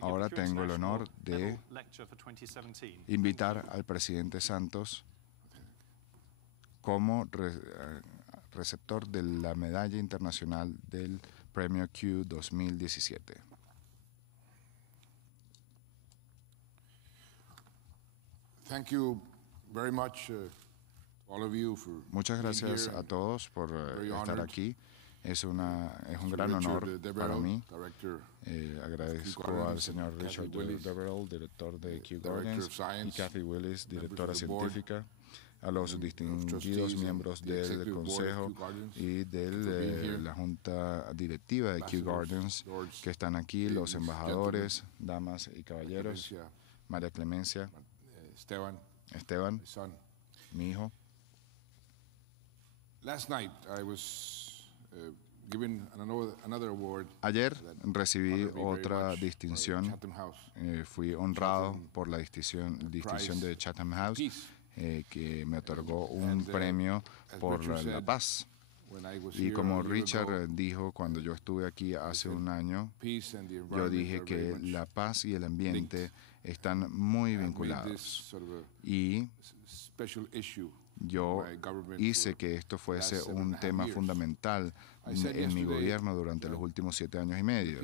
Ahora tengo el honor de invitar al presidente Santos como receptor de la Medalla Internacional del Premio Q 2017. Muchas gracias a todos por estar aquí. Es un gran honor para mí. Agradezco al señor Richard Deverell, director de Kew Gardens, y Kathy Willis, directora científica, a los distinguidos miembros del Consejo y de la Junta Directiva de Kew Gardens que están aquí, los embajadores, damas y caballeros, María Clemencia, Esteban, mi hijo. Ayer recibí otra distinción. Fui honrado por la distinción de Chatham House, que me otorgó un premio por la paz. Y como Richard dijo cuando yo estuve aquí hace un año, yo dije que la paz y el ambiente están muy vinculados. Y yo hice que esto fuese un tema fundamental en mi gobierno durante los últimos 7 años y medio.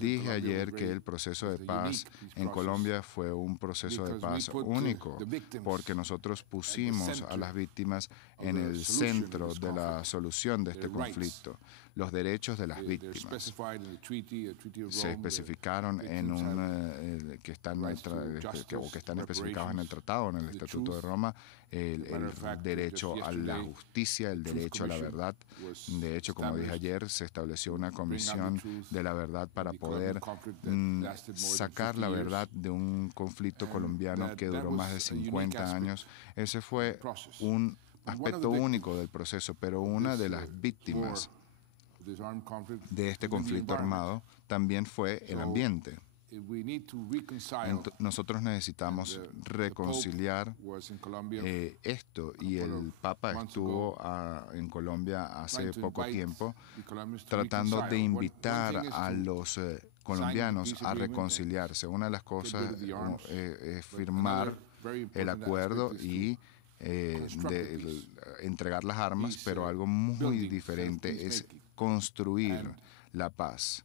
Dije ayer que el proceso de paz en Colombia fue un proceso de paz único, porque nosotros pusimos a las víctimas en el centro de la solución de este conflicto. Los derechos de las víctimas se especificaron que están especificados en el tratado, en el Estatuto de Roma, el derecho a la justicia, el derecho a la verdad. De hecho, como dije ayer, se estableció una comisión de la verdad para poder sacar la verdad de un conflicto colombiano que duró más de 50 años. Ese fue un aspecto único del proceso, pero una de las víctimas de este conflicto armado también fue el ambiente. Nosotros necesitamos reconciliar esto, y el Papa estuvo en Colombia hace poco tiempo tratando de invitar a los colombianos a reconciliarse. Una de las cosas es firmar el acuerdo y entregar las armas, pero algo muy diferente es construir la paz,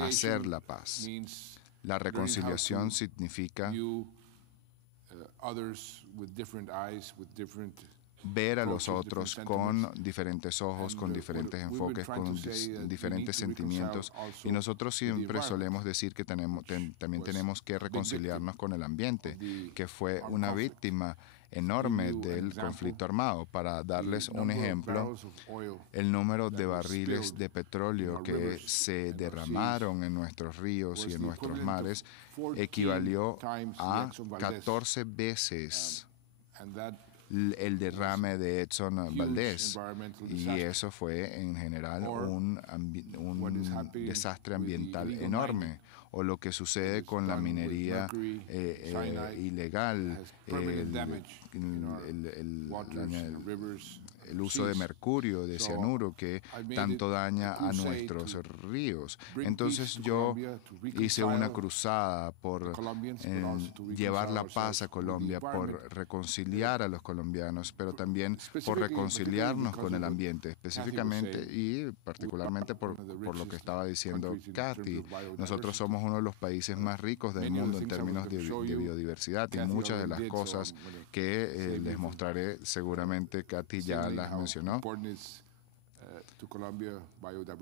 hacer la paz. La reconciliación significa ver a los otros con diferentes ojos, con diferentes enfoques, con diferentes sentimientos. Y nosotros siempre solemos decir que también tenemos que reconciliarnos con el ambiente, que fue una víctima enorme del conflicto armado. Para darles un ejemplo, el número de barriles de petróleo que se derramaron en nuestros ríos y en nuestros mares equivalió a 14 veces el derrame de Exxon Valdez, y eso fue en general un desastre ambiental enorme. O lo que sucede con la minería ilegal, el uso de mercurio, de cianuro, que tanto daña a nuestros ríos. Entonces yo hice una cruzada por llevar la paz a Colombia, por reconciliar a los colombianos, pero también por reconciliarnos con el ambiente, específicamente y particularmente por lo que estaba diciendo Kathy. Nosotros somos uno de los países más ricos del mundo en términos de biodiversidad, y muchas de las cosas que les mostraré, seguramente Kathy ya las mencionó.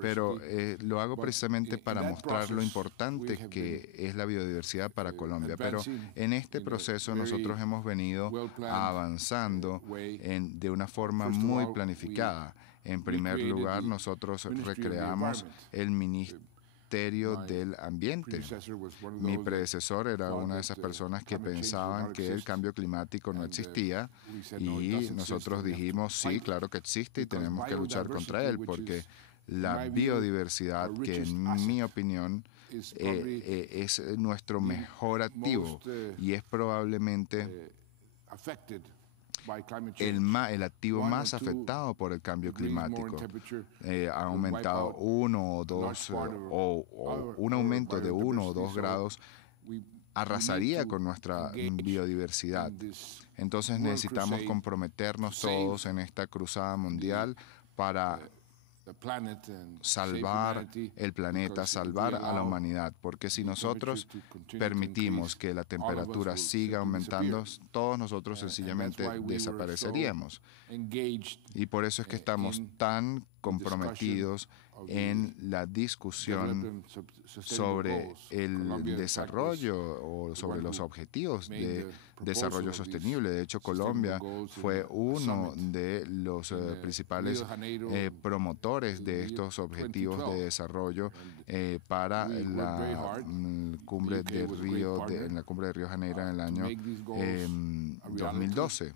Pero lo hago precisamente para mostrar lo importante que es la biodiversidad para Colombia. Pero en este proceso nosotros hemos venido avanzando de una forma muy planificada. En primer lugar, nosotros recreamos el Ministerio del Ambiente. Mi predecesor era una de esas personas que pensaban que el cambio climático no existía, y nosotros dijimos, sí, claro que existe y tenemos que luchar contra él, porque la biodiversidad, que en mi opinión es nuestro mejor activo y es probablemente el activo más afectado por el cambio climático. Ha aumentado 1 o 2, o un aumento de 1 o 2 grados arrasaría con nuestra biodiversidad. Entonces necesitamos comprometernos todos en esta cruzada mundial para salvar el planeta, salvar a la humanidad, porque si nosotros permitimos que la temperatura siga aumentando, todos nosotros sencillamente desapareceríamos. Y por eso es que estamos tan comprometidos en la discusión sobre el desarrollo o sobre los objetivos de desarrollo sostenible. De hecho, Colombia fue uno de los principales promotores de estos objetivos de desarrollo para la cumbre de Río de Janeiro en el año 2012.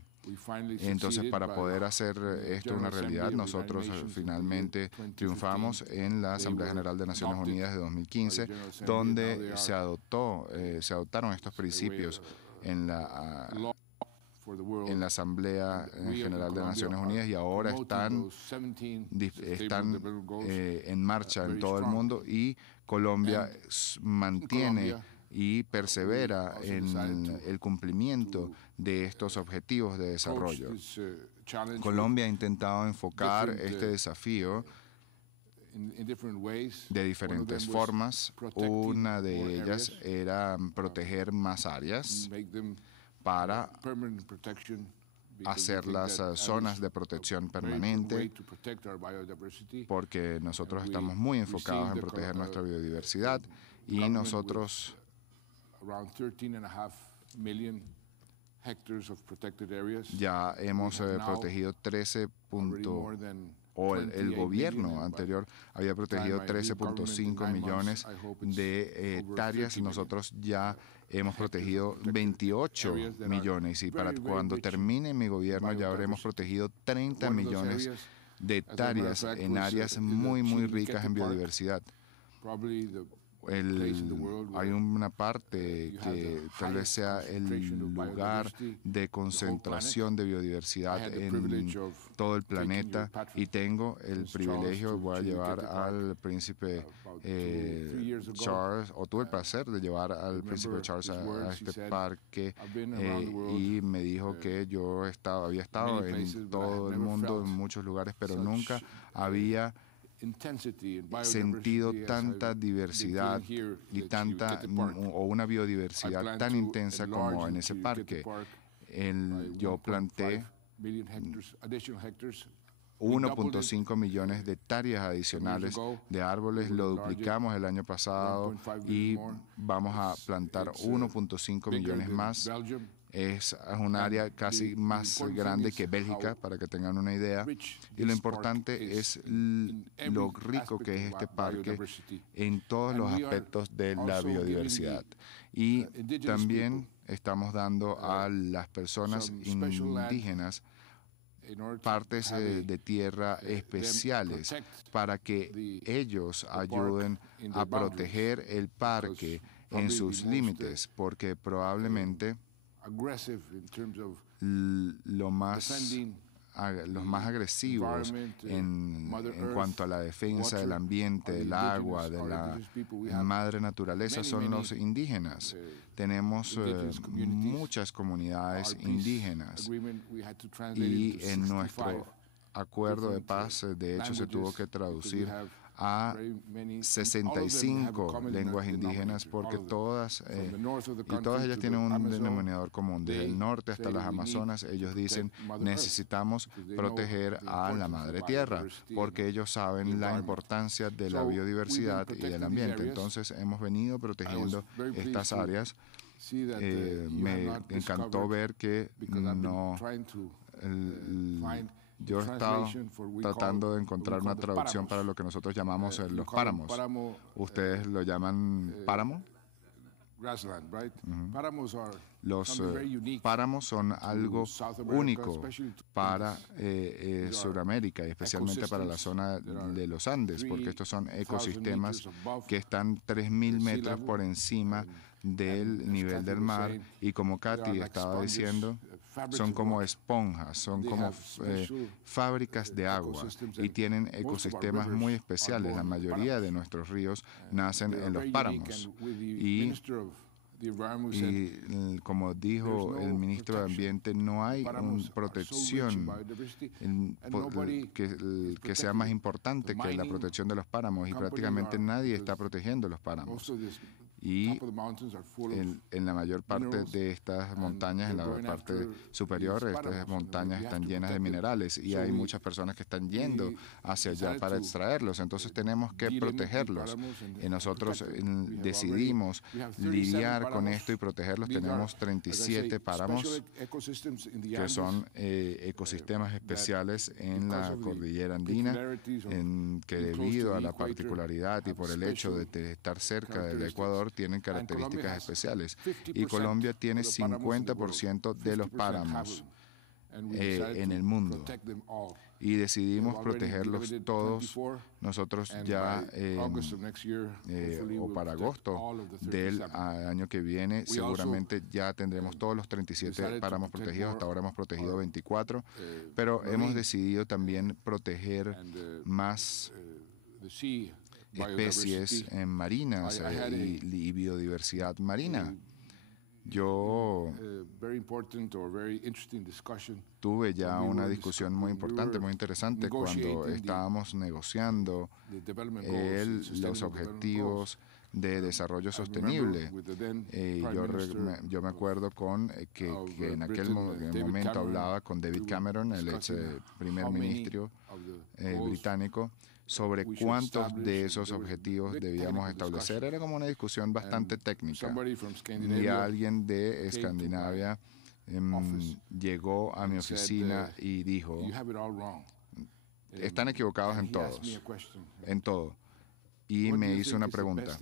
Entonces, para poder hacer esto una realidad, nosotros finalmente triunfamos en la Asamblea General de Naciones Unidas de 2015, donde se adoptaron estos principios en la Asamblea General de Naciones Unidas, y ahora están en marcha en todo el mundo, y Colombia mantiene y persevera en el cumplimiento de estos objetivos de desarrollo. Colombia ha intentado enfocar este desafío de diferentes formas. Una de ellas era proteger más áreas para hacer las zonas de protección permanente, porque nosotros estamos muy enfocados en proteger nuestra biodiversidad, y nosotros ya hemos protegido 13 el gobierno anterior había protegido 13.5 millones de hectáreas. Nosotros ya hemos protegido 28 millones, y para cuando termine mi gobierno ya habremos protegido 30 millones de hectáreas en áreas muy, muy ricas en biodiversidad. Hay una parte que tal vez sea el lugar de concentración de biodiversidad en todo el planeta, y tengo el privilegio, voy a llevar al príncipe Charles, o tuve el placer de llevar al príncipe Charles a este parque, y me dijo que yo había estado en todo el mundo, en muchos lugares, pero nunca había sentido tanta diversidad y una biodiversidad tan intensa como en ese parque. Yo planté 1.5 millones de hectáreas adicionales de árboles, lo duplicamos el año pasado y vamos a plantar 1.5 millones más. Es un área casi más grande que Bélgica, para que tengan una idea. Y lo importante es lo rico que es este parque en todos los aspectos de la biodiversidad. Y también estamos dando a las personas indígenas partes de tierra especiales para que ellos ayuden a proteger el parque en sus límites, porque probablemente los más agresivos en cuanto a la defensa del ambiente, del agua, de la madre naturaleza son los indígenas. Tenemos muchas comunidades indígenas, y en nuestro acuerdo de paz, de hecho, se tuvo que traducir a 65 lenguas indígenas, porque todas ellas tienen un denominador común. Desde el norte hasta las Amazonas, ellos dicen: necesitamos proteger a la madre tierra, porque ellos saben la importancia de la biodiversidad y del ambiente. Entonces hemos venido protegiendo estas áreas. Me encantó ver que yo he estado tratando de encontrar una traducción para lo que nosotros llamamos los páramos. ¿Ustedes lo llaman páramo? Los páramos son algo único para Sudamérica, y especialmente para la zona de los Andes, porque estos son ecosistemas que están 3.000 metros por encima del nivel del mar, y como Kathy estaba diciendo, son como esponjas, son como fábricas de agua y tienen ecosistemas muy especiales. La mayoría de nuestros ríos nacen en los páramos. Y como dijo el ministro de Ambiente, no hay una protección que sea más importante que la protección de los páramos, y prácticamente nadie está protegiendo los páramos. Y en la mayor parte de estas montañas, en la parte superior, estas montañas están llenas de minerales y hay muchas personas que están yendo hacia allá para extraerlos. Entonces tenemos que protegerlos. Y nosotros decidimos lidiar con esto y protegerlos. Tenemos 37 páramos que son ecosistemas especiales en la cordillera andina, que debido a la particularidad y por el hecho de estar cerca del Ecuador, tienen características especiales. Y Colombia tiene 50% de los páramos en el mundo. Y decidimos protegerlos todos. Nosotros ya, o para agosto del año que viene, seguramente ya tendremos todos los 37 páramos protegidos. Hasta ahora hemos protegido 24, pero hemos decidido también proteger más especies marinas y biodiversidad marina. Yo tuve ya una discusión muy importante, muy interesante, cuando estábamos negociando los objetivos de desarrollo sostenible. Yo me acuerdo que en aquel momento hablaba con David Cameron, el ex primer ministro británico, sobre cuántos de esos objetivos debíamos establecer. Era como una discusión bastante técnica. Y alguien de Escandinavia llegó a mi oficina y dijo: están equivocados en todo. Y me hizo una pregunta: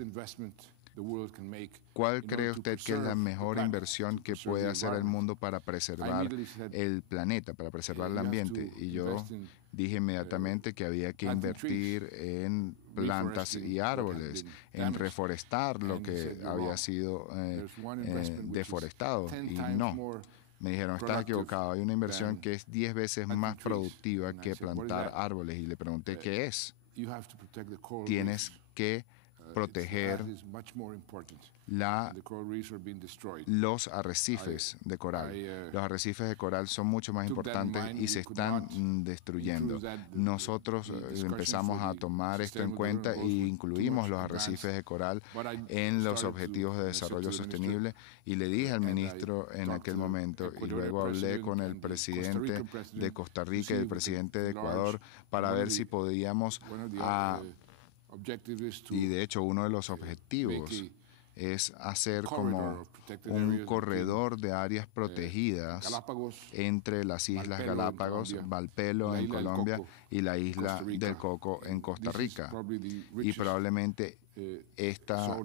¿cuál cree usted que es la mejor inversión que puede hacer el mundo para preservar el planeta, para preservar el ambiente? Y yo dije inmediatamente que había que invertir en plantas y árboles, en reforestar lo que había sido deforestado. Y no, me dijeron: estás equivocado, hay una inversión que es 10 veces más productiva que plantar árboles. Y le pregunté: ¿qué es? Tienes que proteger los arrecifes de coral. Los arrecifes de coral son mucho más importantes y se están destruyendo. Nosotros empezamos a tomar esto en cuenta e incluimos los arrecifes de coral en los objetivos de desarrollo sostenible. Y le dije al ministro en aquel momento, y luego hablé con el presidente de Costa Rica y el presidente de Ecuador para ver si podíamos... Y de hecho, uno de los objetivos es hacer como un corredor de áreas protegidas entre las Islas Galápagos, Valpelo en Colombia y la Isla del Coco en Costa Rica. Y probablemente esta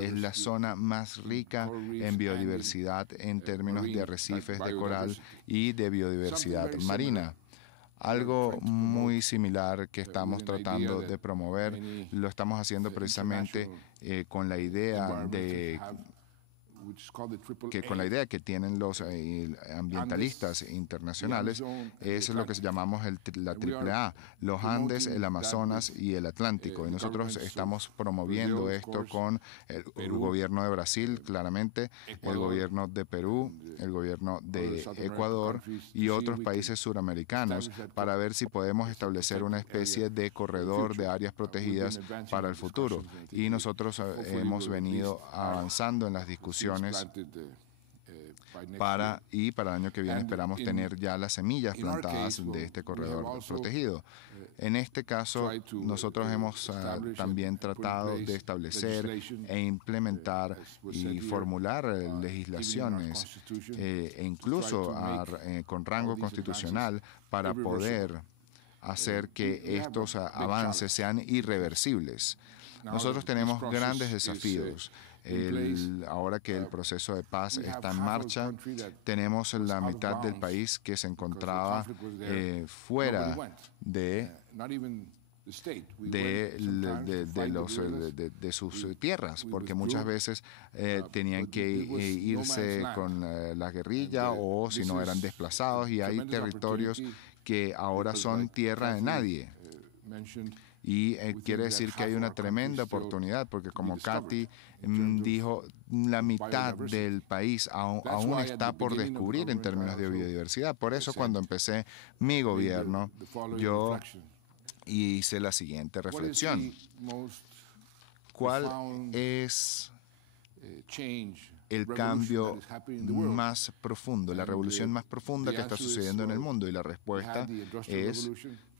es la zona más rica en biodiversidad en términos de arrecifes de coral y de biodiversidad marina. Algo muy similar que estamos tratando de promover, lo estamos haciendo precisamente con la idea que tienen los ambientalistas internacionales, es lo que llamamos la AAA, los Andes, el Amazonas y el Atlántico. Y nosotros estamos promoviendo esto con el gobierno de Brasil, claramente, el gobierno de Perú, el gobierno de Ecuador y otros países suramericanos, para ver si podemos establecer una especie de corredor de áreas protegidas para el futuro. Y nosotros hemos venido avanzando en las discusiones para el año que viene esperamos tener ya las semillas plantadas de este corredor protegido. En este caso, nosotros hemos también tratado de establecer e implementar y formular legislaciones, e incluso con rango constitucional, para poder hacer que estos avances sean irreversibles. Nosotros tenemos grandes desafíos. Ahora que el proceso de paz está en marcha, tenemos la mitad del país que se encontraba fuera de de sus tierras, porque muchas veces tenían que irse con la guerrilla o si no eran desplazados, y hay territorios que ahora son tierra de nadie. Y quiere decir que hay una tremenda oportunidad, porque como Kathy dijo, la mitad del país aún está por descubrir en términos de biodiversidad. Por eso cuando empecé mi gobierno, yo hice la siguiente reflexión. ¿Cuál es el cambio más profundo, la revolución más profunda que está sucediendo en el mundo? Y la respuesta es,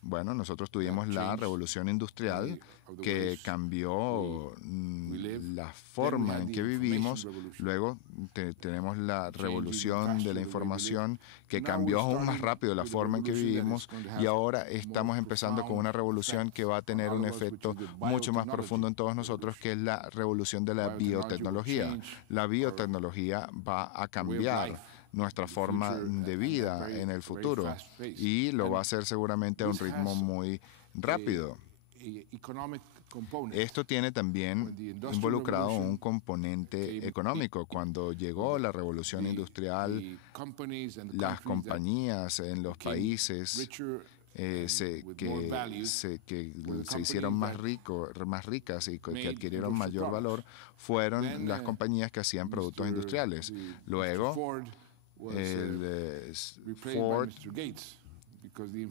bueno, nosotros tuvimos la revolución industrial que cambió la forma en que vivimos. Luego tenemos la revolución de la información que cambió aún más rápido la forma en que vivimos, y ahora estamos empezando con una revolución que va a tener un efecto mucho más profundo en todos nosotros, que es la revolución de la biotecnología. La biotecnología va a cambiar nuestra forma de vida en el futuro, y lo va a hacer seguramente a un ritmo muy rápido. Esto tiene también involucrado un componente económico. Cuando llegó la revolución industrial, las compañías en los países que se hicieron más ricas y que adquirieron mayor valor fueron las compañías que hacían productos industriales. Luego, Ford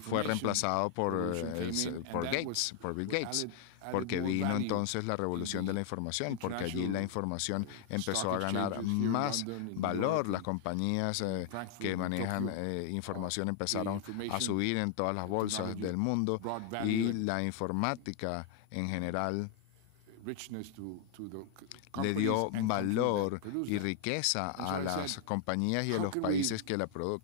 fue reemplazado por Bill Gates, porque vino entonces la revolución de la información, porque allí la información empezó a ganar más valor. Las compañías que manejan información empezaron a subir en todas las bolsas del mundo, y la informática en general le dio valor y riqueza a las compañías y a los países que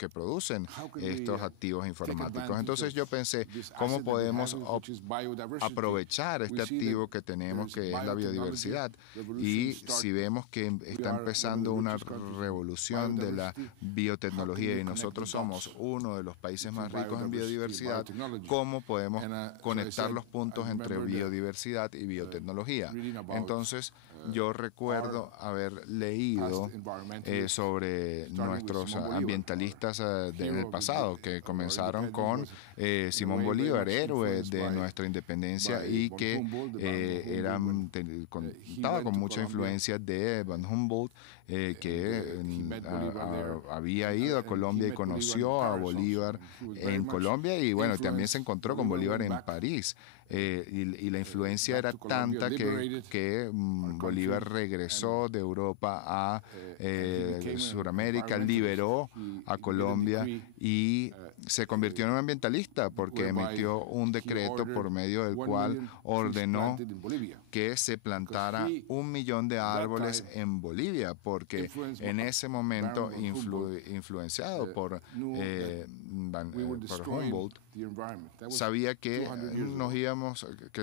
producen estos activos informáticos. Entonces yo pensé, ¿cómo podemos aprovechar este activo que tenemos, que es la biodiversidad? Y si vemos que está empezando una revolución de la biotecnología y nosotros somos uno de los países más ricos en biodiversidad, ¿cómo podemos conectar los puntos entre biodiversidad y biotecnología? Entonces, yo recuerdo haber leído sobre nuestros ambientalistas en el pasado, que comenzaron con Simón Bolívar, héroe de nuestra independencia, y que contaba con mucha influencia de Von Humboldt, que había ido a Colombia y conoció a Bolívar en Colombia, y bueno, también se encontró con Bolívar en París. Y la influencia era tanta que Bolívar regresó de Europa a Sudamérica, liberó a Colombia y se convirtió en un ambientalista, porque emitió un decreto por medio del cual ordenó que se plantara 1 millón de árboles en Bolivia, porque en ese momento, influenciado por Humboldt, sabía que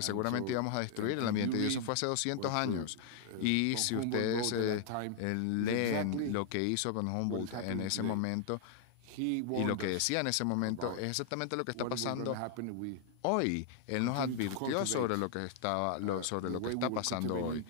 seguramente íbamos a destruir el ambiente, y eso fue hace 200 años. Y si ustedes leen lo que hizo Von Humboldt en ese momento y lo que decía en ese momento, es exactamente lo que está pasando hoy. Él nos advirtió sobre lo que está pasando hoy,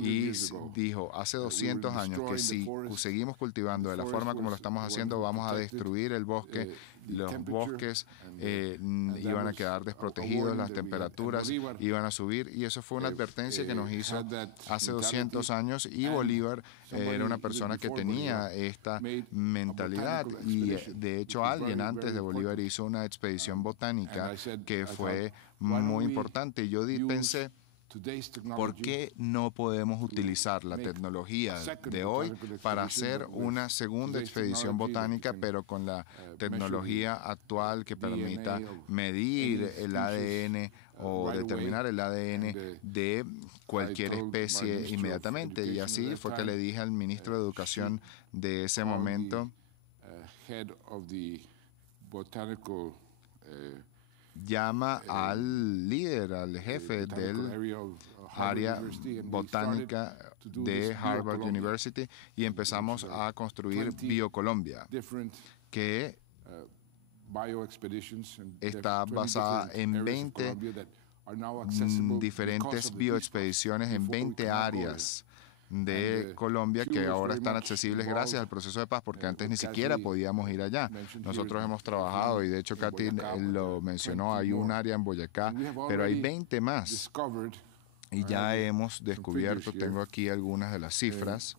y dijo hace 200 años que si seguimos cultivando de la forma como lo estamos haciendo, vamos a destruir el bosque. Los bosques iban a quedar desprotegidos, las temperaturas iban a subir, y eso fue una advertencia que nos hizo hace 200 años, y Bolívar era una persona que tenía esta mentalidad, y de hecho alguien antes de Bolívar hizo una expedición botánica que fue muy importante, y yo pensé, ¿por qué no podemos utilizar la tecnología de hoy para hacer una segunda expedición botánica, pero con la tecnología actual que permita medir el ADN o determinar el ADN de cualquier especie inmediatamente? Y así fue que le dije al ministro de Educación de ese momento, llama al líder, al jefe del área botánica de Harvard University, y empezamos a construir BioColombia, que está basada en 20 diferentes bioexpediciones en 20 áreas de Colombia que ahora están accesibles gracias al proceso de paz, porque antes ni siquiera podíamos ir allá. Nosotros hemos trabajado, y de hecho Katy lo mencionó, hay un área en Boyacá, pero hay 20 más. Y ya hemos descubierto, tengo aquí algunas de las cifras,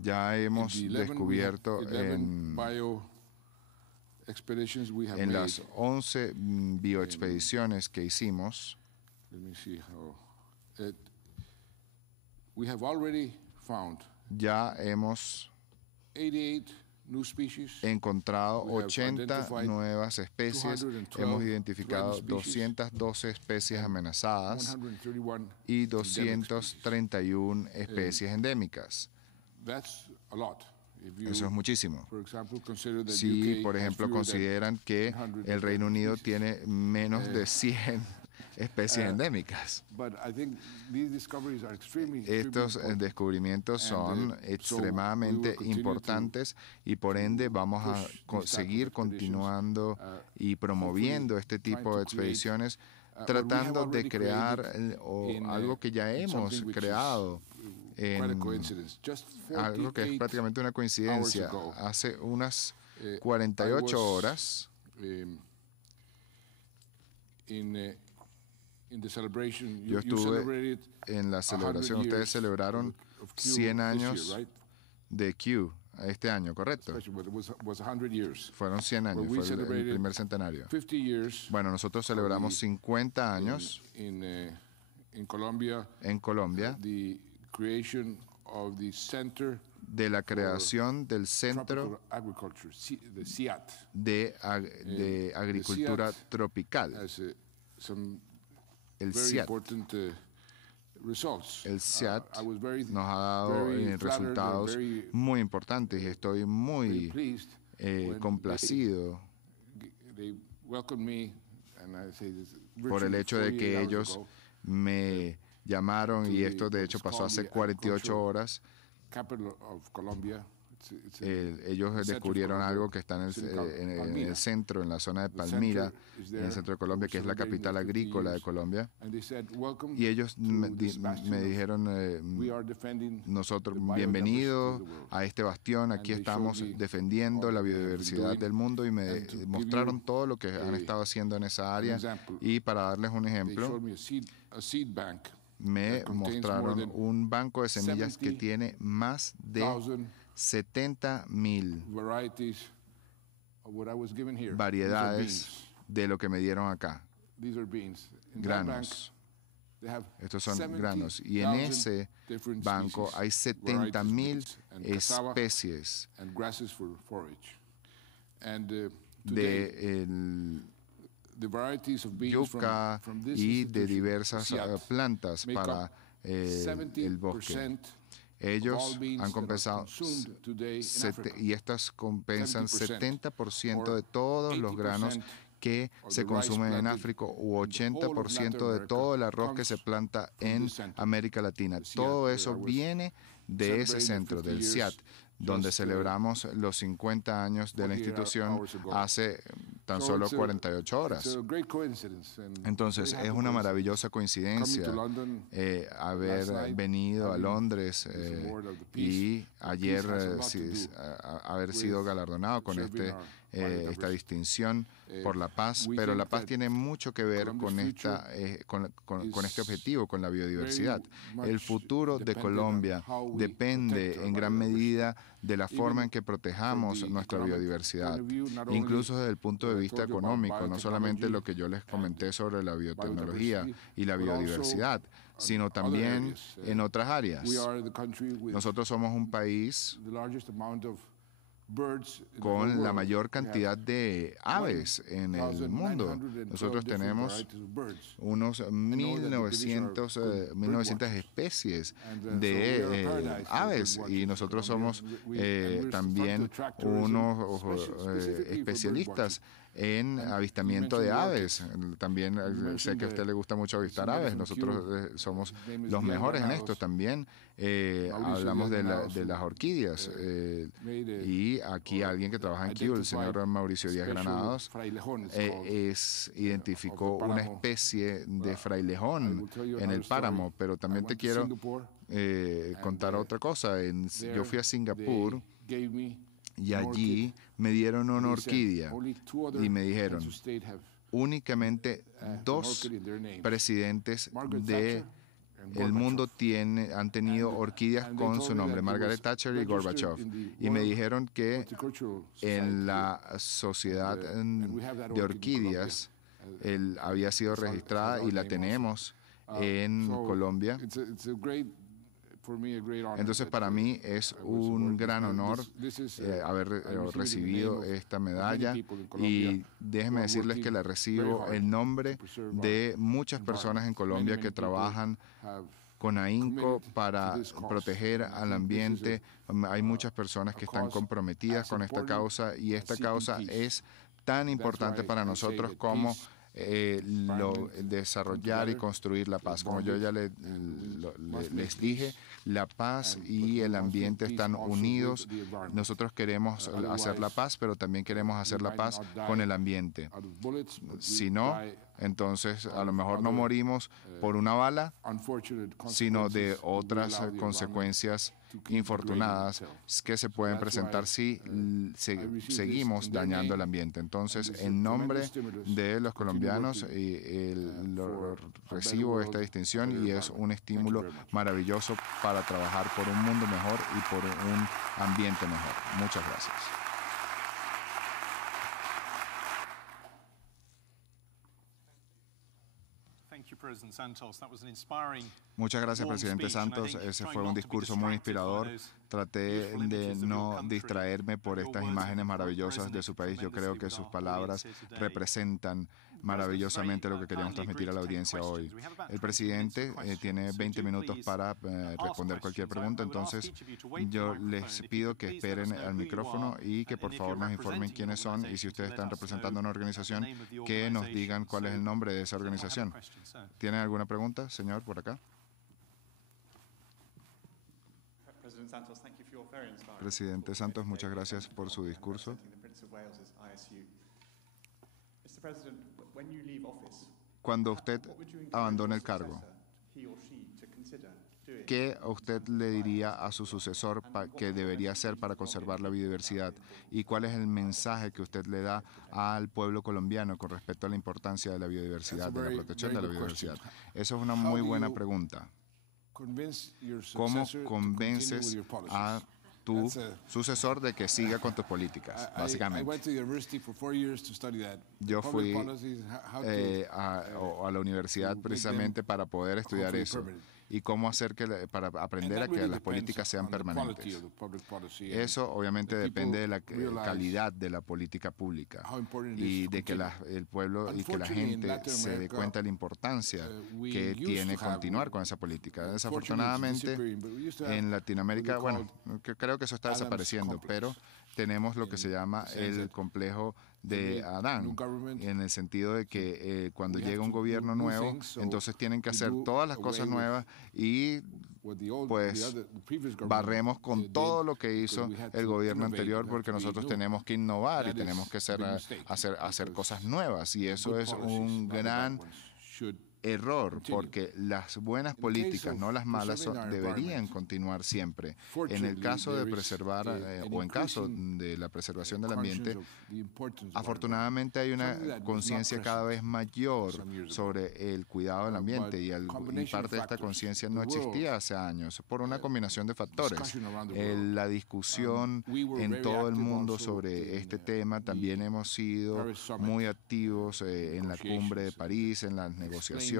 ya hemos descubierto en las 11 bioexpediciones que hicimos, ya hemos encontrado 80 nuevas especies, hemos identificado 212 especies amenazadas y 231 especies endémicas. Eso es muchísimo. Si, por ejemplo, consideran que el Reino Unido tiene menos de 100 especies endémicas. Estos descubrimientos son extremadamente importantes y por ende vamos a seguir continuando y promoviendo este tipo de expediciones, tratando de crear algo que ya hemos creado, algo que es prácticamente una coincidencia. Hace unas 48 horas, yo estuve en la celebración. Ustedes celebraron 100 años de Q este año, ¿correcto? Fueron 100 años, fue el primer centenario. Bueno, nosotros celebramos 50 años en Colombia de la creación del Centro de Agricultura Tropical, el CIAT. El CIAT nos ha dado resultados muy importantes y estoy muy complacido por el hecho de que ellos me llamaron, y esto de hecho pasó hace 48 horas. Ellos descubrieron algo que está en el centro, en la zona de Palmira, en el centro de Colombia, que es la capital agrícola de Colombia. Y ellos me dijeron, nosotros, bienvenidos a este bastión, aquí estamos defendiendo la biodiversidad del mundo, y me mostraron todo lo que han estado haciendo en esa área. Y para darles un ejemplo, me mostraron un banco de semillas que tiene más de 70,000 variedades de lo que me dieron acá. Granos. Estos son granos. Y en ese banco hay 70,000 especies de yuca y de diversas plantas para el bosque. Ellos han compensado, y estas compensan 70% de todos los granos que se consumen en África, u 80% de todo el arroz que se planta en América Latina. Todo eso viene de ese centro, del CIAT, donde celebramos los 50 años de la institución hace tan solo 48 horas. Entonces, es una maravillosa coincidencia haber venido a Londres y ayer haber sido galardonado con esta distinción por la paz, pero la paz tiene mucho que ver con este objetivo, con la biodiversidad. El futuro de Colombia depende en gran medida de la forma en que protejamos nuestra biodiversidad, incluso desde el punto de vista económico, no solamente lo que yo les comenté sobre la biotecnología y la biodiversidad, sino también en otras áreas. Nosotros somos un país con la mayor cantidad de aves en el mundo. Nosotros tenemos unos 1,900 especies de aves, y nosotros somos también unos especialistas en avistamiento de aves. También sé que a usted le gusta mucho avistar aves. Nosotros somos los mejores en esto también. Hablamos de las orquídeas. Y aquí alguien que trabaja en Kew, el señor Mauricio Díaz Granados, identificó una especie de frailejón en el páramo. Pero también te quiero contar otra cosa. Yo fui a Singapur y allí me dieron una orquídea y me dijeron, únicamente 2 presidentes del mundo han tenido orquídeas con su nombre, Margaret Thatcher y Gorbachev. Y me dijeron que en la sociedad de orquídeas había sido registrada y la tenemos en Colombia. Entonces, para mí es un gran honor haber recibido esta medalla, y déjenme decirles que la recibo en nombre de muchas personas en Colombia que trabajan con ahínco para proteger al ambiente. Hay muchas personas que están comprometidas con esta causa, y esta causa es tan importante para nosotros como desarrollar y construir la paz. Como yo ya les dije, la paz y el ambiente están unidos. Nosotros queremos hacer la paz, pero también queremos hacer la paz con el ambiente. Si no, entonces a lo mejor no morimos por una bala, sino de otras consecuencias infortunadas que se pueden presentar si seguimos dañando el ambiente. Entonces, en nombre de los colombianos, recibo esta distinción, y es un estímulo maravilloso para trabajar por un mundo mejor y por un ambiente mejor. Muchas gracias. Muchas gracias, presidente Santos. Ese fue un discurso muy inspirador. Traté de no distraerme por estas imágenes maravillosas de su país. Yo creo que sus palabras representan maravillosamente lo que queríamos transmitir a la audiencia hoy. El presidente tiene 20 minutos para responder cualquier pregunta, entonces yo les pido que esperen al micrófono y que por favor nos informen quiénes son, y si ustedes están representando una organización, que nos digan cuál es el nombre de esa organización. ¿Tienen alguna pregunta, señor, por acá? Presidente Santos, muchas gracias por su discurso. Cuando usted abandone el cargo, ¿qué usted le diría a su sucesor que debería hacer para conservar la biodiversidad? ¿Y cuál es el mensaje que usted le da al pueblo colombiano con respecto a la importancia de la biodiversidad, de la protección de la biodiversidad? Eso es una muy buena pregunta. ¿Cómo convences a tu sucesor de que siga con tus políticas, básicamente? Yo fui a la universidad precisamente para poder estudiar eso, y cómo hacer para aprender a que las políticas sean permanentes. Eso obviamente depende de la calidad de la política pública, y de que el pueblo y que la gente se dé cuenta de la importancia que tiene continuar con esa política. Desafortunadamente, en Latinoamérica, bueno, creo que eso está desapareciendo, pero tenemos lo que se llama el complejo de Adán, en el sentido de que cuando llega un gobierno nuevo, entonces tienen que hacer todas las cosas nuevas, y pues barremos con todo lo que hizo el gobierno anterior, porque nosotros tenemos que innovar y tenemos que hacer cosas nuevas, y eso es un gran error, porque las buenas políticas, no las malas, deberían continuar siempre. En el caso de preservar o en caso de la preservación del ambiente, afortunadamente hay una conciencia cada vez mayor sobre el cuidado del ambiente, y parte de esta conciencia no existía hace años por una combinación de factores. La discusión en todo el mundo sobre este tema, también hemos sido muy activos en la cumbre de París, en las negociaciones,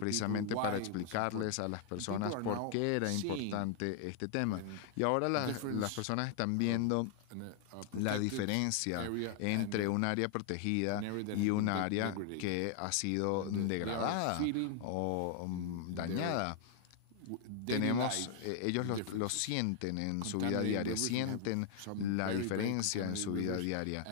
precisamente para explicarles a las personas por qué era importante este tema. Y ahora las personas están viendo la diferencia entre un área protegida y un área que ha sido degradada o dañada. ellos lo sienten en su vida diaria, sienten la diferencia en su vida diaria.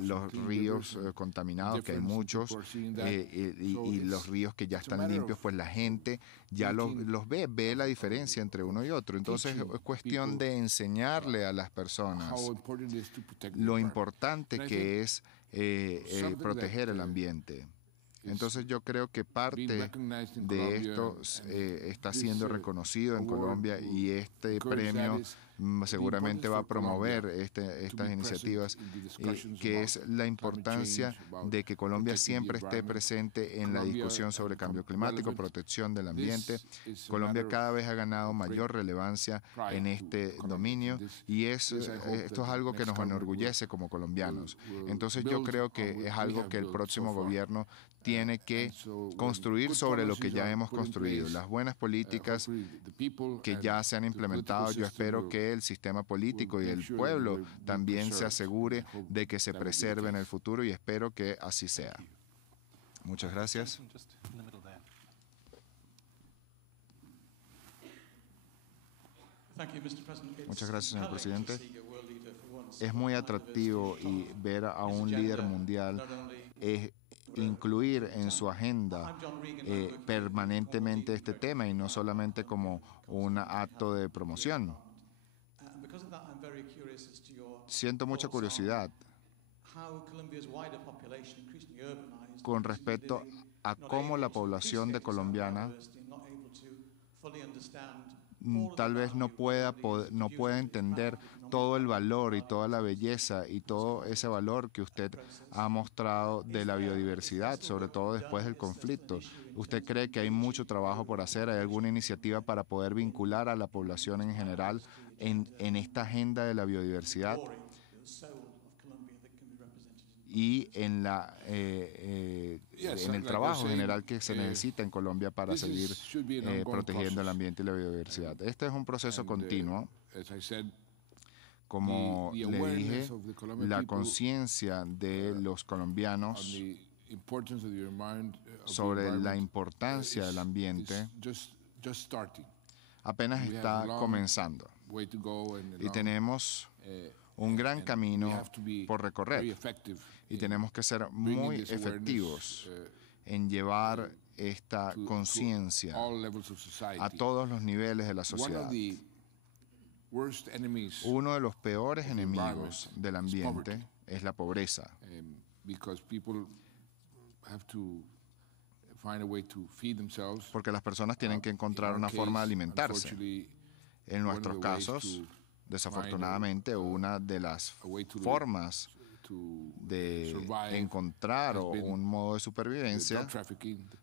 Los ríos contaminados, que hay muchos, y los ríos que ya están limpios, pues la gente ya los ve la diferencia entre uno y otro. Entonces es cuestión de enseñarle a las personas lo importante que es proteger el ambiente. Entonces yo creo que parte de esto está siendo reconocido en Colombia, y este premio seguramente va a promover estas iniciativas, que es la importancia de que Colombia siempre esté presente en la discusión sobre cambio climático, protección del ambiente. Colombia cada vez ha ganado mayor relevancia en este dominio, y esto es algo que nos enorgullece como colombianos. Entonces yo creo que es algo que el próximo gobierno tiene que construir sobre lo que ya hemos construido. Las buenas políticas que ya se han implementado, yo espero que el sistema político y el pueblo también se asegure de que se preserve en el futuro, y espero que así sea. Muchas gracias. Muchas gracias, señor presidente. Es muy atractivo y ver a un líder mundial incluir en su agenda permanentemente este tema, y no solamente como un acto de promoción. Siento mucha curiosidad con respecto a cómo la población de colombiana tal vez no pueda entender todo el valor y toda la belleza y todo ese valor que usted ha mostrado de la biodiversidad, sobre todo después del conflicto. ¿Usted cree que hay mucho trabajo por hacer? ¿Hay alguna iniciativa para poder vincular a la población en general en esta agenda de la biodiversidad y en el trabajo general que se necesita en Colombia para seguir protegiendo el ambiente y la biodiversidad? Este es un proceso continuo. Como le dije, la conciencia de los colombianos sobre la importancia del ambiente apenas está comenzando, y tenemos un gran camino por recorrer, y tenemos que ser muy efectivos en llevar esta conciencia a todos los niveles de la sociedad. Uno de los peores enemigos del ambiente es la pobreza, porque las personas tienen que encontrar una forma de alimentarse. En nuestros casos, desafortunadamente, una de las formas de encontrar un modo de supervivencia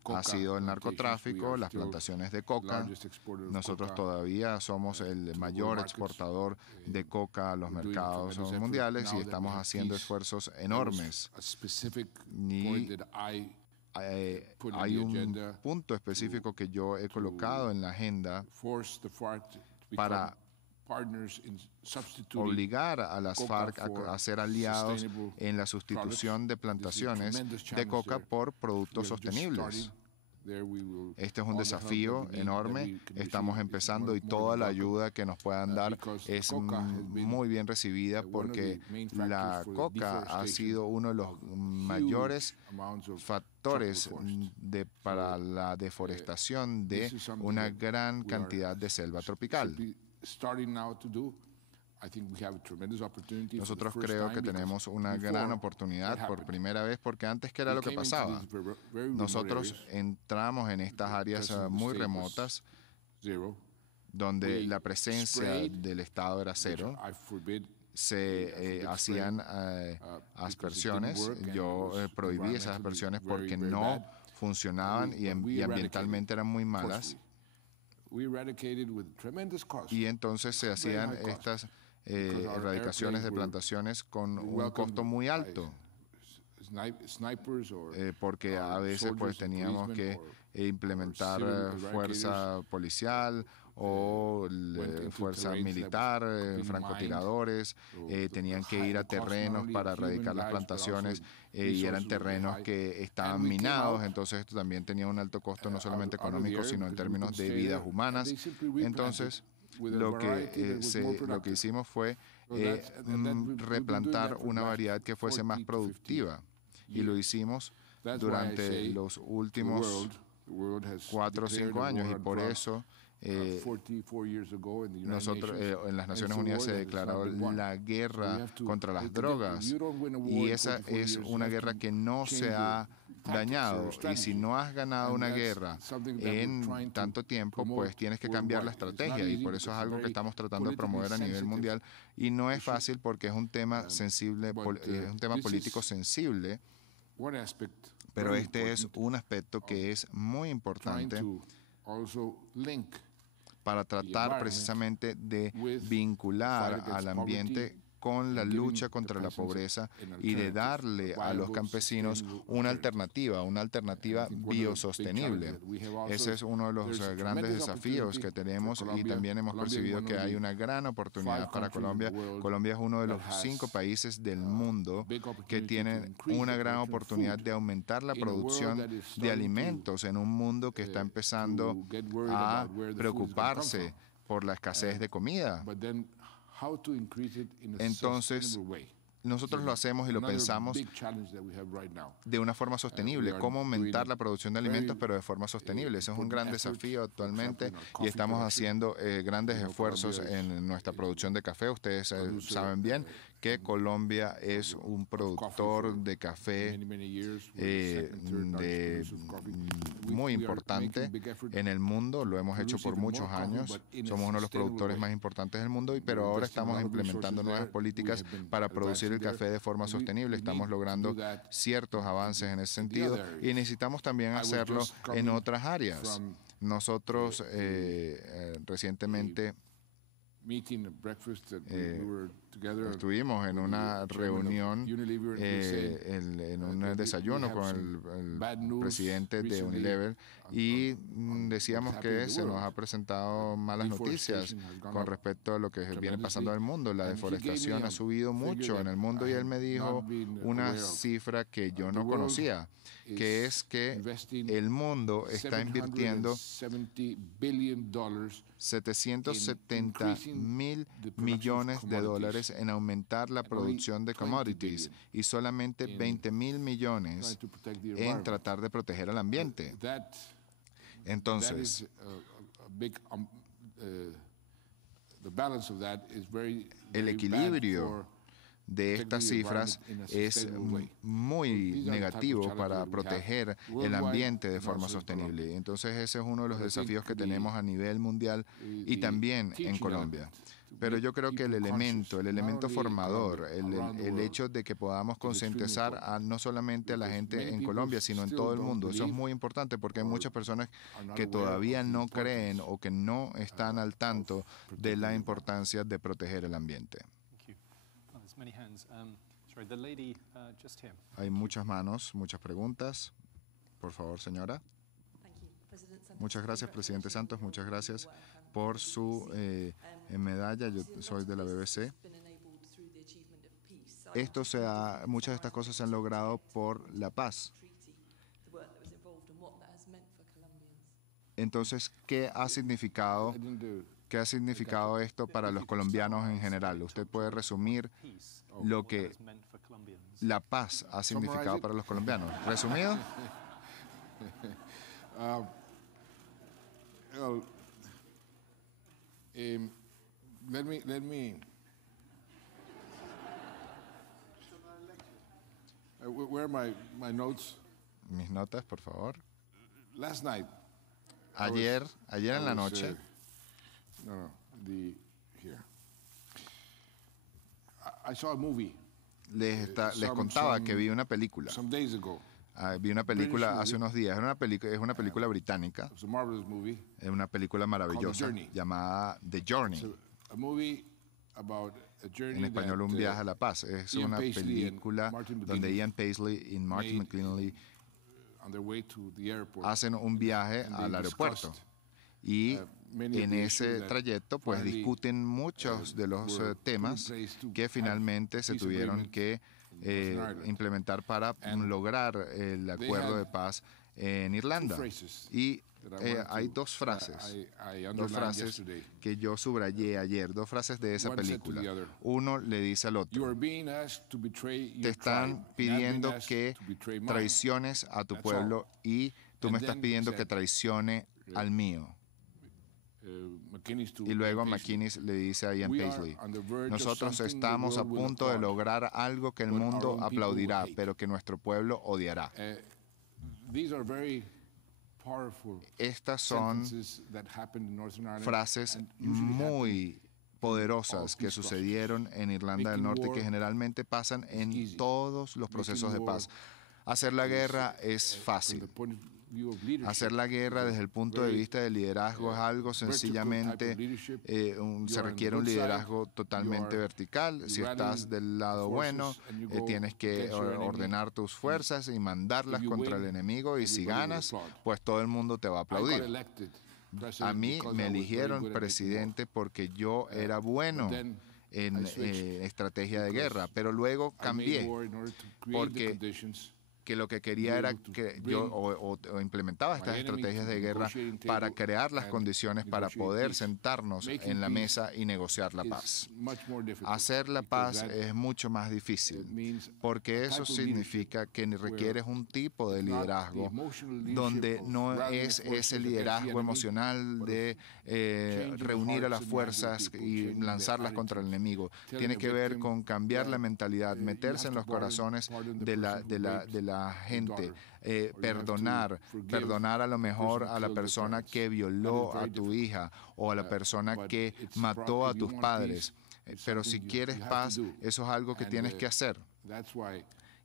ha sido el narcotráfico, las plantaciones de coca. Nosotros todavía somos el mayor exportador de coca a los mercados mundiales, y estamos haciendo esfuerzos enormes. Y hay un punto específico que yo he colocado en la agenda para obligar a las FARC a ser aliados en la sustitución de plantaciones de coca por productos sostenibles. Este es un desafío enorme. Estamos empezando, y toda la ayuda que nos puedan dar es muy bien recibida, porque la coca ha sido uno de los mayores factores para la deforestación de una gran cantidad de selva tropical. Nosotros creo que tenemos una gran oportunidad por primera vez, porque antes, ¿qué era lo que pasaba? Nosotros entramos en estas áreas muy remotas, donde la presencia del Estado era cero. Se hacían aspersiones. Yo prohibí esas aspersiones porque no funcionaban y ambientalmente eran muy malas. Y entonces se hacían estas erradicaciones de plantaciones con un costo muy alto, porque a veces pues teníamos que implementar fuerza policial o fuerza militar, francotiradores, tenían que ir a terrenos para erradicar las plantaciones y eran terrenos que estaban minados, entonces esto también tenía un alto costo no solamente económico, sino en términos de vidas humanas. Entonces, lo que hicimos fue replantar una variedad que fuese más productiva y lo hicimos durante los últimos 4 o 5 años y por eso nosotros en las Naciones Unidas se declaró la guerra contra las drogas y esa es una guerra que no se ha dañado y si no has ganado una guerra en tanto tiempo, pues tienes que cambiar la estrategia y por eso es algo que estamos tratando de promover a nivel mundial y no es fácil porque es un tema sensible, es un tema político sensible, pero este es un aspecto que es muy importante para tratar precisamente de vincular al ambiente con la lucha contra la pobreza y de darle a los campesinos una alternativa biosostenible. Ese es uno de los grandes desafíos que tenemos y también hemos percibido que hay una gran oportunidad para Colombia. Colombia es uno de los 5 países del mundo que tienen una gran oportunidad de aumentar la producción de alimentos en un mundo que está empezando a preocuparse por la escasez de comida. Entonces, nosotros lo hacemos y lo pensamos de una forma sostenible, cómo aumentar la producción de alimentos, pero de forma sostenible. Ese es un gran desafío actualmente y estamos haciendo grandes esfuerzos en nuestra producción de café. Ustedes saben bien que Colombia es un productor de café muy importante en el mundo. Lo hemos hecho por muchos años. Somos uno de los productores más importantes del mundo, pero ahora estamos implementando nuevas políticas para producir el café de forma sostenible. Estamos logrando ciertos avances en ese sentido y necesitamos también hacerlo en otras áreas. Nosotros recientemente estuvimos en una reunión, en un desayuno con el presidente de Unilever y decíamos que se nos ha presentado malas noticias con respecto a lo que viene pasando en el mundo. La deforestación ha subido mucho en el mundo y él me dijo una cifra que yo no conocía, que es que el mundo está invirtiendo $770.000 millones en aumentar la producción de commodities y solamente 20.000 millones en tratar de proteger al ambiente. Entonces, el equilibrio de estas cifras es muy negativo para proteger el ambiente de forma sostenible. Entonces ese es uno de los desafíos que tenemos a nivel mundial y también en Colombia. Pero yo creo que el elemento formador, el hecho de que podamos concientizar no solamente a la gente en Colombia, sino en todo el mundo, eso es muy importante porque hay muchas personas que todavía no creen o que no están al tanto de la importancia de proteger el ambiente. Hay muchas manos, muchas preguntas. Por favor, señora. Muchas gracias, presidente Santos. Muchas gracias por su medalla. Yo soy de la BBC. Muchas de estas cosas se han logrado por la paz. Entonces, ¿qué ha significado esto para los colombianos en general? ¿Usted puede resumir lo que la paz ha significado para los colombianos? ¿Resumido? Where are my notes? Mis notas, por favor. Last night. Ayer en la noche. Here. I saw a movie. Les contaba que vi una película. Some days ago. Vi una película hace unos días. Es una película británica. It's a marvelous movie. Es una película maravillosa llamada The Journey. A movie about a journey en español, Un viaje a la paz. Es una película donde Ian Paisley y Martin McLean hacen un viaje al aeropuerto y en ese trayecto, pues discuten muchos de los temas que finalmente se tuvieron que implementar para lograr el acuerdo de paz en Irlanda. Y hay dos frases que yo subrayé ayer, dos frases de esa película. Uno le dice al otro: te están pidiendo que traiciones a tu pueblo y tú me estás pidiendo que traicione al mío. Y luego McInnes le dice a Ian Paisley: nosotros estamos a punto de lograr algo que el mundo aplaudirá, pero que nuestro pueblo odiará. Estas son frases muy poderosas que sucedieron en Irlanda del Norte, que generalmente pasan en todos los procesos de paz. Hacer la guerra es fácil. Hacer la guerra desde el punto de vista del liderazgo es algo sencillamente, se requiere un liderazgo totalmente vertical. Si estás del lado bueno, tienes que ordenar tus fuerzas y mandarlas contra el enemigo, y si ganas, pues todo el mundo te va a aplaudir. A mí me eligieron presidente porque yo era bueno en estrategia de guerra, pero luego cambié porque lo que quería era que yo o implementaba estas estrategias de guerra para crear las condiciones para poder sentarnos en la mesa y negociar la paz. Hacer la paz es mucho más difícil, porque eso significa que requieres un tipo de liderazgo donde no es ese liderazgo emocional de reunir a las fuerzas y lanzarlas contra el enemigo. Tiene que ver con cambiar la mentalidad, meterse en los corazones de la gente, perdonar a lo mejor a la persona que violó a tu hija o a la persona que mató a tus padres. Pero si quieres paz, eso es algo que tienes que hacer.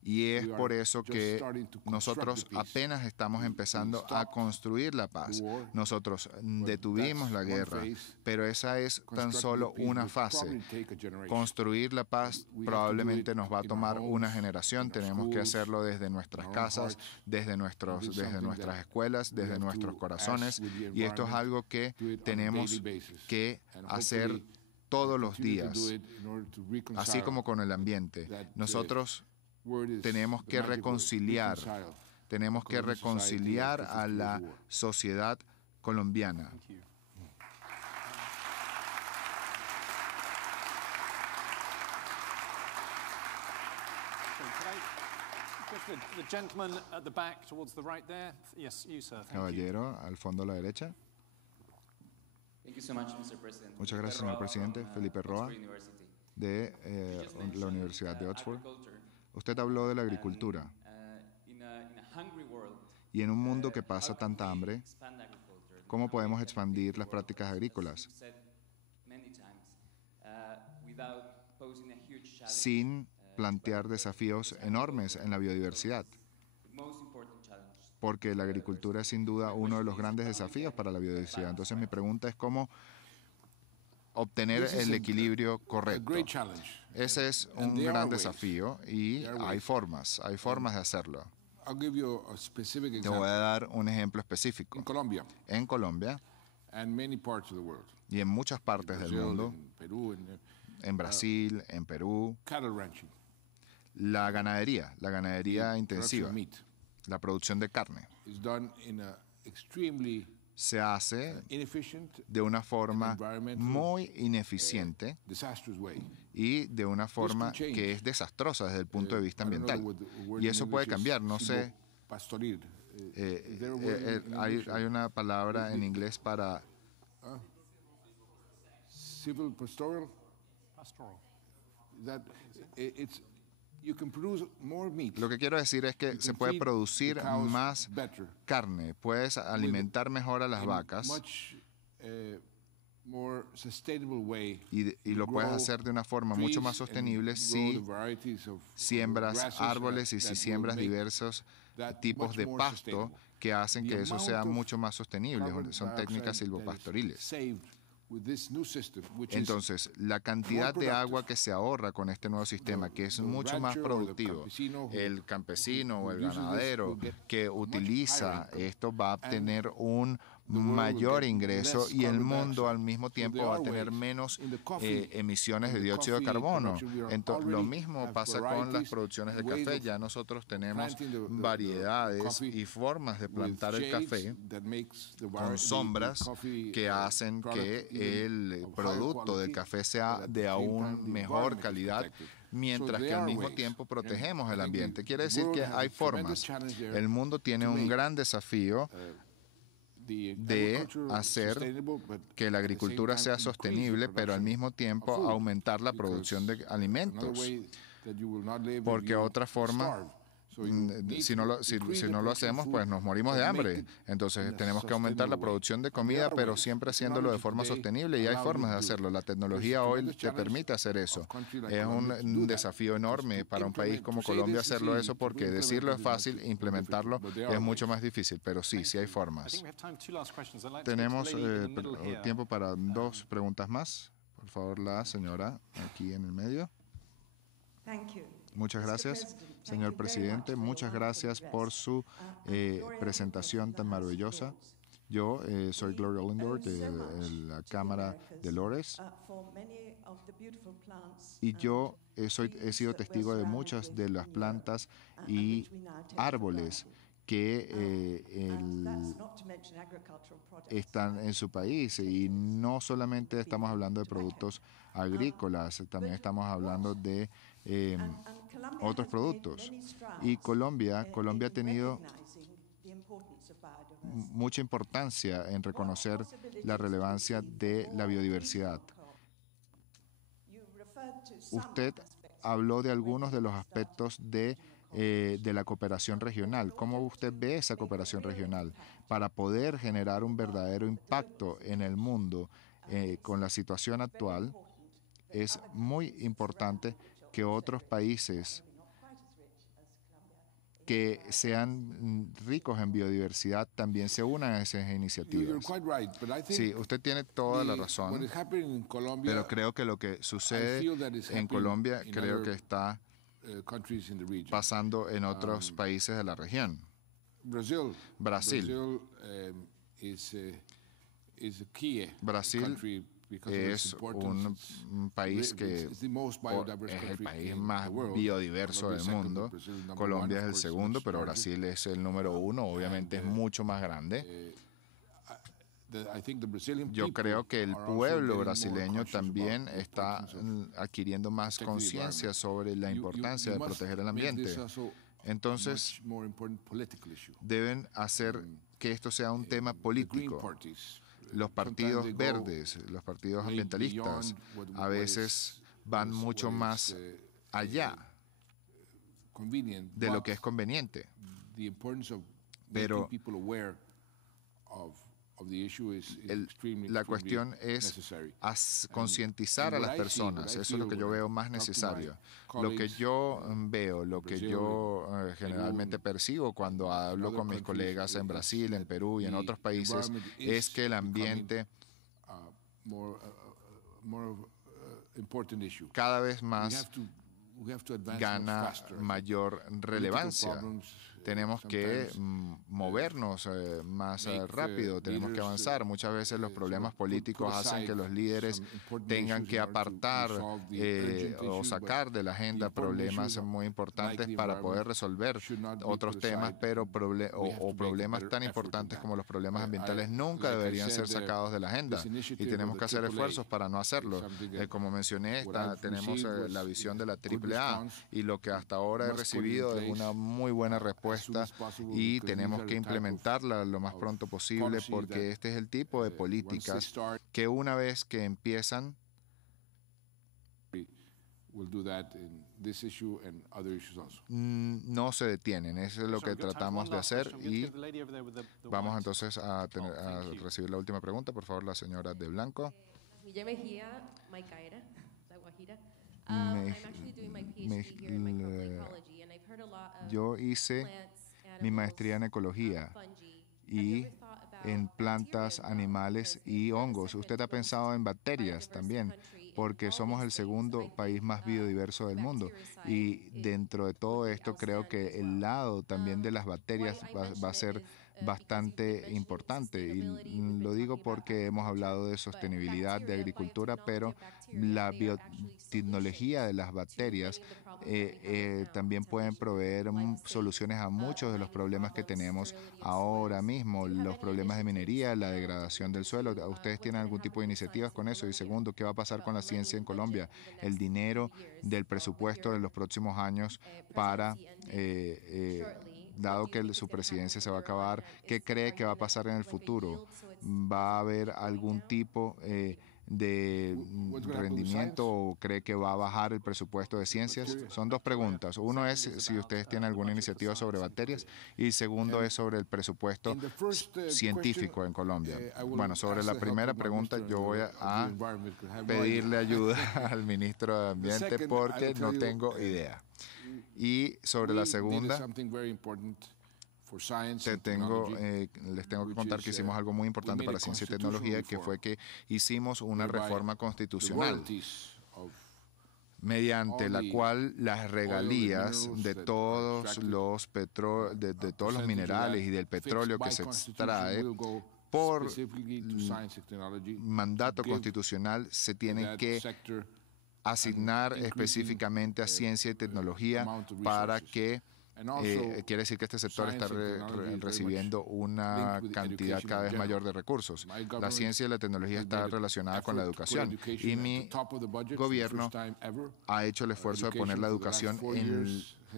Y es por eso que nosotros apenas estamos empezando a construir la paz. Nosotros detuvimos la guerra, pero esa es tan solo una fase. Construir la paz probablemente nos va a tomar una generación. Tenemos que hacerlo desde nuestras casas, desde nuestras escuelas, desde nuestros corazones. Y esto es algo que tenemos que hacer todos los días, así como con el ambiente. Nosotros tenemos que reconciliar a la sociedad colombiana. Caballero, al fondo a la derecha. Muchas gracias, señor presidente. Felipe Roa, de la Universidad de Oxford. Usted habló de la agricultura. Y en un mundo que pasa tanta hambre, ¿cómo podemos expandir las prácticas agrícolas sin plantear desafíos enormes en la biodiversidad? Porque la agricultura es sin duda uno de los grandes desafíos para la biodiversidad. Entonces mi pregunta es cómo obtener el equilibrio correcto. Ese es un gran desafío y hay formas de hacerlo. Te voy a dar un ejemplo específico. En Colombia y en muchas partes del mundo, en Brasil, en Perú, la ganadería intensiva, la producción de carne, se hace de una forma muy ineficiente y de una forma que es desastrosa desde el punto de vista ambiental. Y eso puede cambiar, no sé. Hay una palabra en inglés para silvopastoral. Lo que quiero decir es que se puede producir más carne, puedes alimentar mejor a las vacas y lo puedes hacer de una forma mucho más sostenible si siembras árboles y si siembras diversos tipos de pasto que hacen que eso sea mucho más sostenible. Son técnicas silvopastoriles. Entonces, la cantidad de agua que se ahorra con este nuevo sistema, que es mucho más productivo, el campesino o el ganadero que utiliza esto va a obtener un mayor ingreso y el mundo al mismo tiempo va a tener menos emisiones de dióxido de carbono. Entonces, lo mismo pasa con las producciones de café. Ya nosotros tenemos variedades y formas de plantar el café con sombras que hacen que el producto del café sea de aún mejor calidad, mientras que al mismo tiempo protegemos el ambiente. Quiere decir que hay formas. El mundo tiene un gran desafío de hacer que la agricultura sea sostenible, pero al mismo tiempo aumentar la producción de alimentos, porque otra forma, si no lo hacemos, pues nos morimos de hambre. Entonces tenemos que aumentar la producción de comida, pero siempre haciéndolo de forma sostenible, y hay formas de hacerlo. La tecnología hoy te permite hacer eso. Es un desafío enorme para un país como Colombia hacerlo eso, porque decirlo es fácil, implementarlo es mucho más difícil, pero sí hay formas. Tenemos tiempo para 2 preguntas más. Por favor, la señora aquí en el medio. Muchas gracias, señor presidente. Muchas gracias por su presentación tan maravillosa. Yo soy Gloria Ollendorf de la Cámara de Lores y yo he sido testigo de muchas de las plantas y árboles que están en su país, y no solamente estamos hablando de productos agrícolas, también estamos hablando de otros productos. Y Colombia ha tenido mucha importancia en reconocer la relevancia de la biodiversidad. Usted habló de algunos de los aspectos de la cooperación regional. ¿Cómo usted ve esa cooperación regional para poder generar un verdadero impacto en el mundo con la situación actual? Es muy importante que otros países que sean ricos en biodiversidad también se unan a esas iniciativas. Sí, usted tiene toda la razón, pero creo que lo que sucede en Colombia creo que está pasando en otros países de la región. Brasil es un país que es el país más biodiverso del mundo. Colombia es el segundo, pero Brasil es el número 1. Obviamente es mucho más grande. Yo creo que el pueblo brasileño también está adquiriendo más conciencia sobre la importancia de proteger el ambiente. Entonces, deben hacer que esto sea un tema político. Los partidos verdes, los partidos ambientalistas, a veces van mucho más allá de lo que es conveniente. Pero la cuestión es concientizar a las personas. Eso es lo que yo veo más necesario. Lo que yo veo, lo que yo generalmente percibo cuando hablo con mis colegas en Brasil, en Perú y en otros países, es que el ambiente cada vez más gana mayor relevancia. Tenemos que movernos más rápido, tenemos que avanzar. Muchas veces los problemas políticos hacen que los líderes tengan que apartar o sacar de la agenda problemas muy importantes para poder resolver otros temas, pero problemas tan importantes como los problemas ambientales nunca deberían ser sacados de la agenda, y tenemos que hacer esfuerzos para no hacerlo. Como mencioné, tenemos la visión de la AAA, y lo que hasta ahora he recibido es una muy buena respuesta, y tenemos que implementarla lo más pronto posible, porque este es el tipo de políticas que una vez que empiezan no se detienen. Eso es lo que tratamos de hacer, y vamos entonces a recibir la última pregunta. Por favor, la señora de blanco. Yo hice mi maestría en ecología y en plantas, animales y hongos. ¿Usted ha pensado en bacterias también? Porque somos el segundo país más biodiverso del mundo, y dentro de todo esto creo que el lado también de las bacterias va a ser bastante importante. Y lo digo porque hemos hablado de sostenibilidad de agricultura, pero la biotecnología de las bacterias también pueden proveer soluciones a muchos de los problemas que tenemos ahora mismo, los problemas de minería, la degradación del suelo. ¿Ustedes tienen algún tipo de iniciativas con eso? Y segundo, ¿qué va a pasar con la ciencia en Colombia? El dinero del presupuesto de los próximos años para dado que su presidencia se va a acabar, ¿qué cree que va a pasar en el futuro? ¿Va a haber algún tipo de rendimiento o cree que va a bajar el presupuesto de ciencias? Son dos preguntas. Uno es si ustedes tienen alguna iniciativa sobre bacterias y segundo es sobre el presupuesto científico en Colombia. Bueno, sobre la primera pregunta yo voy a pedirle ayuda al ministro de Ambiente porque no tengo idea. Y sobre la segunda, les tengo que contar que hicimos algo muy importante para ciencia y tecnología, que fue que hicimos una reforma constitucional mediante la cual las regalías de todos los minerales y del petróleo que se extrae por mandato constitucional se tienen que asignar específicamente a ciencia y tecnología para que quiere decir que este sector está recibiendo una cantidad cada vez mayor de recursos. La ciencia y la tecnología está relacionada con la educación y mi gobierno ha hecho el esfuerzo de poner la educación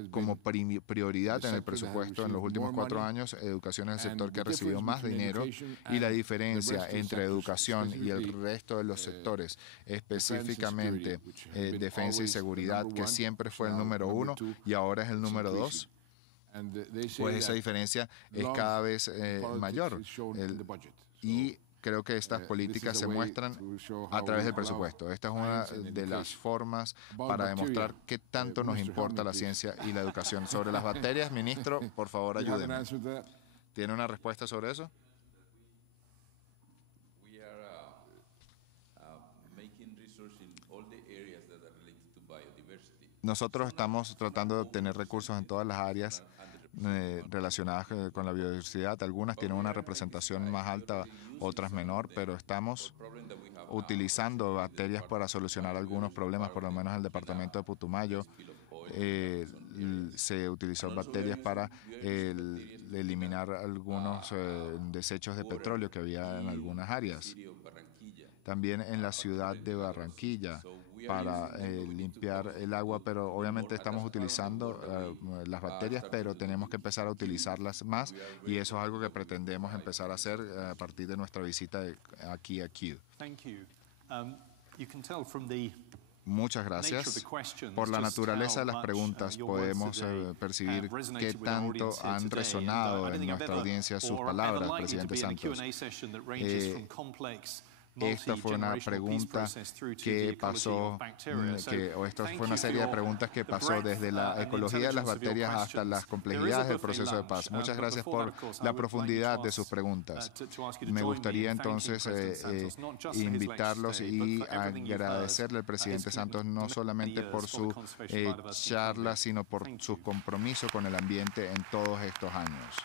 como prioridad en el presupuesto en los últimos 4 años. Educación es el sector que ha recibido más dinero y la diferencia entre educación y el resto de los sectores, específicamente defensa y seguridad, que siempre fue el número 1 y ahora es el número 2, pues esa diferencia es cada vez mayor. Y creo que estas políticas se muestran a través del presupuesto. Esta es una de las formas para demostrar qué tanto nos importa la ciencia y la educación. Sobre las bacterias, ministro, por favor, ayúdenme. ¿Tiene una respuesta sobre eso? Nosotros estamos tratando de obtener recursos en todas las áreas relacionadas con la biodiversidad. Algunas tienen una representación más alta, otras menor, pero estamos utilizando bacterias para solucionar algunos problemas. Por lo menos en el departamento de Putumayo se utilizó bacterias para eliminar algunos desechos de petróleo que había en algunas áreas. También en la ciudad de Barranquilla para limpiar el agua, pero obviamente estamos utilizando las bacterias, pero tenemos que empezar a utilizarlas más y eso es algo que pretendemos empezar a hacer a partir de nuestra visita aquí a Kew. Muchas gracias. Por la naturaleza de las preguntas podemos percibir qué tanto han resonado en nuestra audiencia sus palabras, presidente Santos. Esta fue una pregunta que pasó, esta fue una serie de preguntas que pasó desde la ecología de las bacterias hasta las complejidades del proceso de paz. Muchas gracias por la profundidad de sus preguntas. Me gustaría entonces invitarlos y agradecerle al presidente Santos no solamente por su charla, sino por su compromiso con el ambiente en todos estos años.